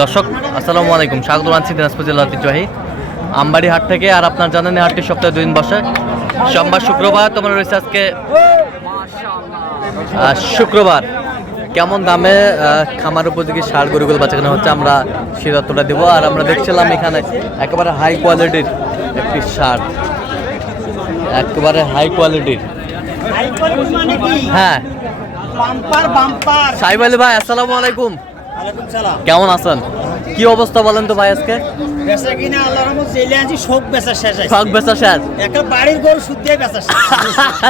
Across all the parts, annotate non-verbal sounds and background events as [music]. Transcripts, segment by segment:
দর্শক আসসালামু আলাইকুম। স্বাগত জানাচ্ছি দিনাজপুর জেলা ঐতিহ্যবাহী আমবাড়ি হাট থেকে। আর আপনার জানেন হাটটি সপ্তাহে দুই দিন বসে। সোমবার শুক্রবার তোমার রয়েছে আজকে শুক্রবার। কেমন দামে খামার উপযোগী সার গরুগুলো বাঁচানো হচ্ছে আমরা সে তথ্যটা দেবো। আর আমরা দেখছিলাম এখানে একেবারে হাই কোয়ালিটির একটি সার একেবারে হাই কোয়ালিটির মানে হ্যাঁ। বাম্পার বাম্পার সাইব আলী ভাই আসসালামু আলাইকুম। কেমন আছেন? কি অবস্থা বলেন তো ভাই আজকে? বেচা কিনা আল্লাহর রহমত জেলে আনছি শোক বেচা শেষ আছে শখ বেচা শেষ? একটা বাড়ির গরু শুদ্ধে বেচা শেষ।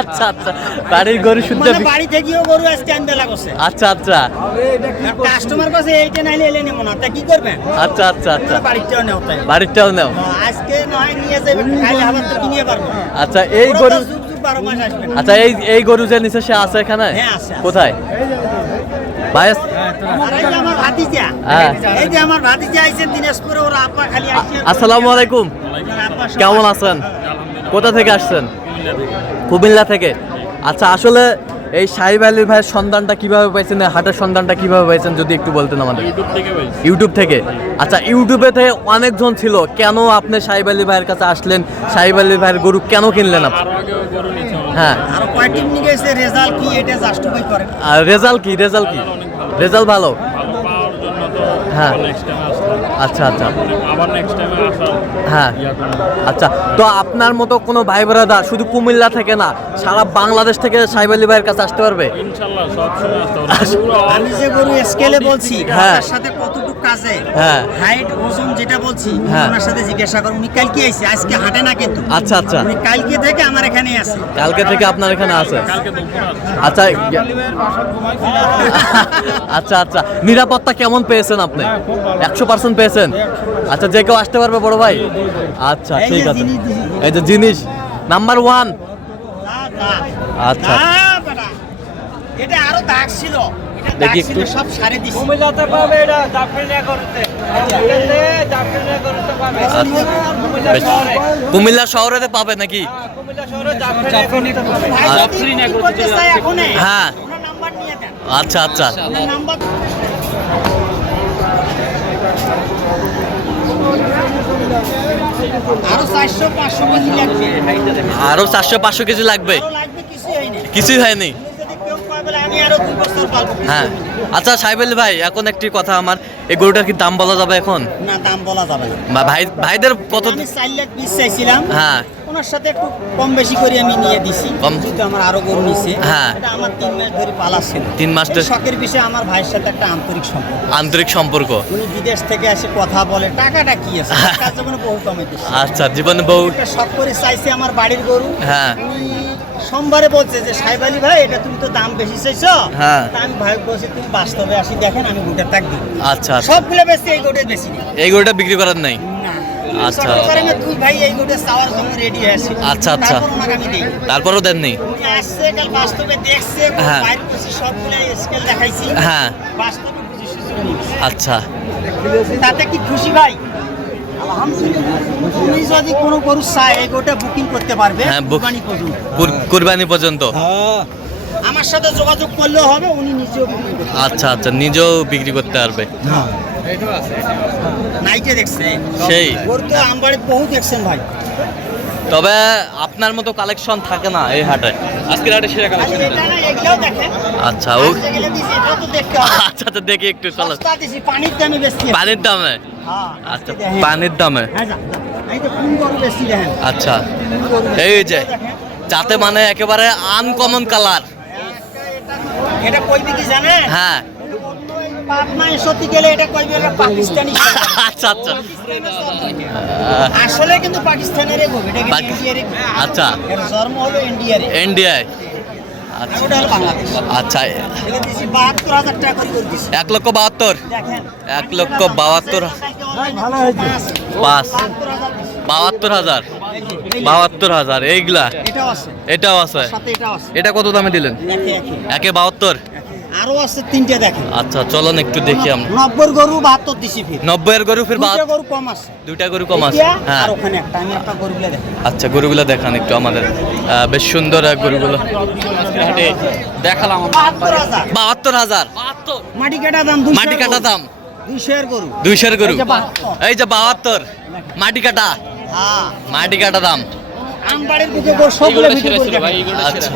আচ্ছা আচ্ছা বাড়ির গরু শুদ্ধ মানে বাড়ি থেকেও গরু আজকে আনতে লাগছে। আচ্ছা আচ্ছা। কাস্টমার কাছে এইটা নাইলে এলে নেব না তা কি করবেন আচ্ছা আচ্ছা আচ্ছা। বাড়িতেও নেও তাই। বাড়িরটাও নেও। আজকে নয় নিয়ে যাবে খাইলে আবার তো কিনে পারব। আচ্ছা এই গরু। আচ্ছা এই এই গরু যে নিচে সে আছে এখানে? হ্যাঁ। কোথায়? ভাতিজা হ্যাঁ। আসসালামু আলাইকুম। কেমন আছেন? কোথা থেকে আসছেন? কুমিল্লা থেকে। আচ্ছা আসলে এই সাহিব আলী ভাইয়ের সন্ধানটা কীভাবে পাইছেন হাটের সন্ধানটা কীভাবে পাইছেন যদি একটু বলতেন আমাদের। ইউটিউব থেকে ইউটিউব থেকে? আচ্ছা ইউটিউবে থেকে অনেকজন ছিল। কেন আপনি সাহিব আলী ভাইয়ের কাছে আসলেন? সাহিব আলী ভাইয়ের গরু কেন কিনলেন আপনি। হ্যাঁ। রেজাল্ট কি? এটা জাস্টিফাই করেন আর রেজাল্ট কি? রেজাল্ট ভালো। ভালো? পাওয়ার জন্য তো হ্যাঁ। আচ্ছা আচ্ছা। আবার নেক্সট টাইমে আসার হ্যাঁ। আচ্ছা তো আপনার মতো কোনো ভাই ব্রাদার শুধু কুমিল্লা থেকে না সারা বাংলাদেশ থেকে সাহেব আলী ভাইয়ের কাছে আসতে পারবে? ইনশাআল্লাহ সব সময় আসতে পারবে। আমি যে গরু স্কেলে বলছি হ্যাঁ। সাথে সাথে কাজে হ্যাঁ। হাইট ওজন যেটা বলছি হ্যাঁ। ওনার সাথে জিজ্ঞাসা করুন উনি কালকে আইছে আজকে হাঁটে না কিন্তু। আচ্ছা আচ্ছা। উনি কালকে থেকে আমার এখানে আছে। কালকে থেকে আপনার এখানে আছে? আচ্ছা আচ্ছা আচ্ছা। নিরাপত্তা কেমন পেয়েছেন আপনি? একশো পার্সেন্ট পেয়েছেন? আচ্ছা যে কেউ আসতে পারবে বড় ভাই? আচ্ছা ঠিক আছে। এই যে জিনিস। নাম্বার ওয়ান না, না। আচ্ছা এটা আরও দাগ ছিল। দেখি একটু। সব সারে দিছি। কুমিল্লাতে পাবে এটা করতে। পাবে কুমিল্লা। শহরে পাবে নাকি? কুমিল্লা শহরে করতে চায় হ্যাঁ। নাম্বার নিয়ে দেন। আচ্ছা আচ্ছা। নাম্বার আরও চারশো পাঁচশো কেজি লাগবে। কিছুই হয়নি? হ্যাঁ। আচ্ছা সাহেব আলী ভাই এখন একটি কথা আমার। এই গরুটার কি দাম বলা যাবে এখন? না দাম বলা যাবে না। ভাই ভাইদের কত আমি চার লাখ বিশ চাইছিলাম। হ্যাঁ। ওনার সাথে একটু কম বেশি করে আমি নিয়ে দিছি। কম- যেহেতু আমার আরও গরু নিছে। হ্যাঁ। এটা আমার তিন মাস ধরে পালা ছিল তিন মাস ধরে- শখের বিষয়ে আমার ভাইয়ের সাথে একটা আন্তরিক সম্পর্ক। আন্তরিক সম্পর্ক। উনি বিদেশ থেকে এসে কথা বলে টাকাটা কি আছে? টাকা জীবনে বহু কমে দিচ্ছে আচ্ছা জীবনে বউ একটা শখ করে চাইছে আমার বাড়ির গরু। হ্যাঁ। সোমবারে বলছে যে সাহেব আলী ভাই এটা তুমি তো দাম বেশি চাইছো। হ্যাঁ। আমি ভাই বলছি তুমি বাস্তবে আসি দেখেন আমি গোটা তাক দিই। আচ্ছা আচ্ছা। সবগুলো বেশি এই গোটে বেশি নেই এই গরুটা বিক্রি করার নাই? আচ্ছা। দুই ভাই এই গোটে চাওয়ার জন্য রেডি আছে আচ্ছা, আচ্ছা। তারপরও দেননি আসছে কাল বাস্তবে দেখছে হ্যাঁ। সবগুলো স্কেল দেখাইছি। হ্যাঁ। বাস্তবে। আচ্ছা। তাতে কি খুশি ভাই? আলহামদুলিল্লাহ তুমি যদি কোনো গরু চাই এই গোটা বুকিং করতে পারবে হ্যাঁ, book- কুরবানি পর্যন্ত? পর্যন্ত আমার সাথে যোগাযোগ করলে হবে উনি নিজেও আচ্ছা আচ্ছা নিজেও বিক্রি করতে পারবে। নাইটে দেখছে। সেই। তো আমবাড়ি বহু দেখছেন ভাই। তবে আপনার মতো কালেকশন থাকে না এই হাটে? আজকের হাটে সেরা কালেকশন আচ্ছা ও আচ্ছা আচ্ছা দেখি একটু চলো। পানির দামে বেশি পানির দামে? হ্যাঁ আচ্ছা পানির দামে? হ্যাঁ আচ্ছা? এই যে। যাতে মানে একেবারে আনকমন কালার হ্যাঁ। [laughs] আচ্ছা আচ্ছা। আসলে কিন্তু পাকিস্তানের আচ্ছা। এর জন্ম হলো ইন্ডিয়ার ইন্ডিয়ায় আচ্ছা। আচ্ছা। এক লক্ষ বাহাত্তর? এক লক্ষ বাহাত্তর। পাঁচ বাহাত্তর হাজার। বাহাত্তর হাজার এইগুলা? এটাও আছে। এটাও আছে? সাথে এটাও আছে। এটা কত দামে দিলেন? একে একে। একে বাহাত্তর? আরও আছে তিনটে দেখেন। আচ্ছা চলুন একটু দেখি আমরা। নব্বই গরু বাহাত্তর দিছি ফির। নব্বইয়ের গরু ফির দুইটা বাহাত্তর? গরু কম আছে। দুইটা গরু কম আছে? হ্যাঁ। আর ওখানে একটা। আমি একটা গরুগুলো দেখেন আচ্ছা গরুগুলো দেখান একটু আমাদের। বেশ সুন্দর আহ, গরুগুলো। দেখালাম বাহাত্তর হাজার। বাহাত্তর হাজার? মাটি কাটা দাম দুইশো মাটি কাটা দাম? দুইশের গরু। গরু? এই যে বাহাত্তর। এই যে বাহাত্তর। মাটি কাটা? মাটি কাটা দাম। আমবাড়ির বুকে। আচ্ছা।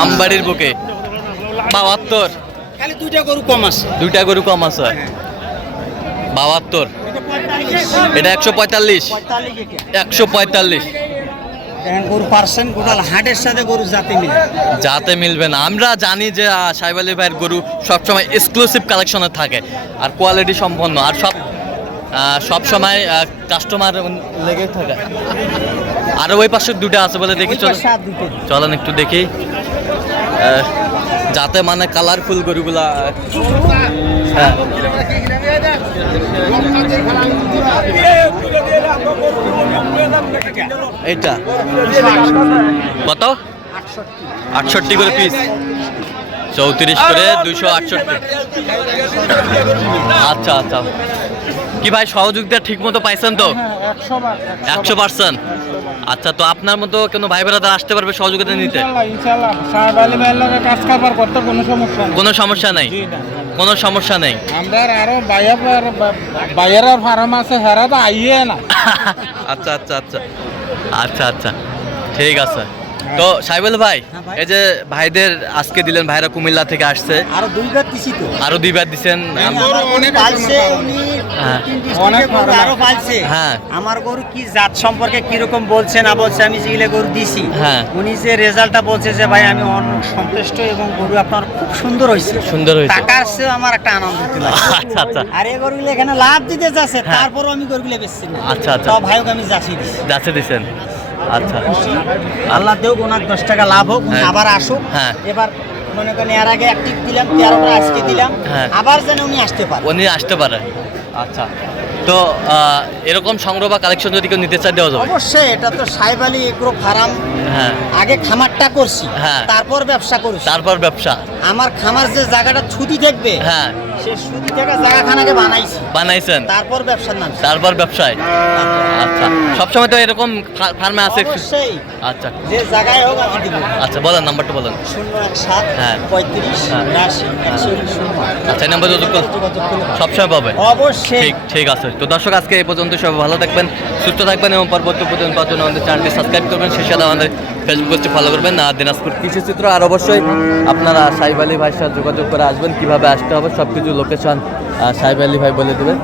আমবাড়ির বুকে। বাহাত্তর। খালি দুইটা গরু কম আছে। দুইটা গরু কম আছে। বাহাত্তর। এটা একশো পঁয়তাল্লিশ। একশো পঁয়তাল্লিশ। দেখেন গরু পার্সেন্ট গোটাল হাটের সাথে গরু জাতে মিলে। যাতে মিলবে না। আমরা জানি যে সাহেব আলী ভাইয়ের গরু সবসময় এক্সক্লুসিভ কালেকশনে থাকে। আর কোয়ালিটি সম্পন্ন। আর সব সব সময় কাস্টমার লেগে থাকে। আর ওই পাশে দুটো আছে বলে দেখি চলো। চলেন একটু দেখি। যাতে মানে কালারফুল গরুগুলা হ্যাঁ। এইটা। কত? আটষট্টি করে পিস চৌত্রিশ করে দুশো আটষট্টি। আচ্ছা আচ্ছা। কি ভাই সহযোগিতা ঠিক মতো পাইছেন তো? একশো পার্সেন্ট। আচ্ছা তো আপনার মতো কোনো ভাই বেড়াদার আসতে পারবে সহযোগিতা নিতে? কোনো সমস্যা নেই। কোনো সমস্যা নেই? জি সমস্যা নেই? আমরা আরও বাইয়ার বাইয়ের ফার্ম আছে হেরা তো আইয়ে না। [laughs] আচ্ছা আচ্ছা আচ্ছা। আচ্ছা আচ্ছা। ঠিক আছে। তো সাইবুল ভাই হ্যাঁ এই যে ভাইদের আজকে দিলেন ভাইরা কুমিল্লা থেকে আসছে। আরও দুইবার দিছি তো। আরও দুইবার দিছেন। অনেক পালছে উনি হ্যাঁ। আরও পালছে হ্যাঁ। আমার গরু কি জাত সম্পর্কে কীরকম বলছে না বলছে আমি যেগুলো গরু দিছি হ্যাঁ। উনি যে রেজাল্টটা বলছে যে ভাই আমি অনেক সন্তুষ্ট এবং গরু আপনার খুব সুন্দর হয়েছে সুন্দর হয়েছে টাকার চেয়ে আমার একটা আনন্দ আচ্ছা আচ্ছা আর এই গরুগুলো এখানে লাভ দিতে যাচ্ছে। তারপরও আমি গরুগুলো বেচছি না আচ্ছা, আচ্ছা। ভাইকে আমি যাচ্ছি দিছি যাচ্ছে দিছেন আচ্ছা আল্লাহ দেও ওনার দশ টাকা লাভ হোক। আবার আসুক হ্যাঁ। এবার মনে করেন এর আগে একটি দিলাম তেরোটা আজকে দিলাম। আবার যেন উনি আসতে পারে উনি আসতে পারে আচ্ছা। তো এরকম সংগ্রহ বা কালেকশন যদি কেউ নিতে চায় দেওয়া যাবে? অবশ্যই এটা তো সাহেব আলী এগ্রো ফার্ম। হ্যাঁ। আগে খামারটা করছি হ্যাঁ। তারপর ব্যবসা করছি। তারপর ব্যবসা। আমার খামার যে জায়গাটা ছুটি দেখবে হ্যাঁ। সে ছুটি থেকে জায়গাখানাকে বানাইছি। বানাইছেন। তারপর ব্যবসার নাম। তারপর ব্যবসায়। আচ্ছা। সবসময় তো এরকম ফার্মে আছে অবশ্যই। আচ্ছা। যে জায়গায় হোক আমি দিব। আচ্ছা বলেন নাম্বারটা বলেন। শূন্য এক সাত হ্যাঁ। পঁয়ত্রিশ হ্যাঁ। উনআশি একচল্লিশ। শূন্য আচ্ছা এই নাম্বার যোগাযোগ। সবসময় পাবে। অবশ্যই। ঠিক ঠিক আছে। তো দর্শক আজকে এই পর্যন্ত সবাই ভালো থাকবেন সুস্থ থাকবেন এবং পরবর্তী পর্যন্ত আমাদের চ্যানেলটি সাবস্ক্রাইব করবেন। সেই সাথে আমাদের ফেসবুক পেজটি ফলো করবেন। আর দিনাজপুর কৃষি চিত্র। আর অবশ্যই আপনারা সাইব আলী ভাইয়ের সাথে যোগাযোগ করে আসবেন। কীভাবে আসতে হবে সব কিছু লোকেশন সাইব আলী ভাই বলে দেবে।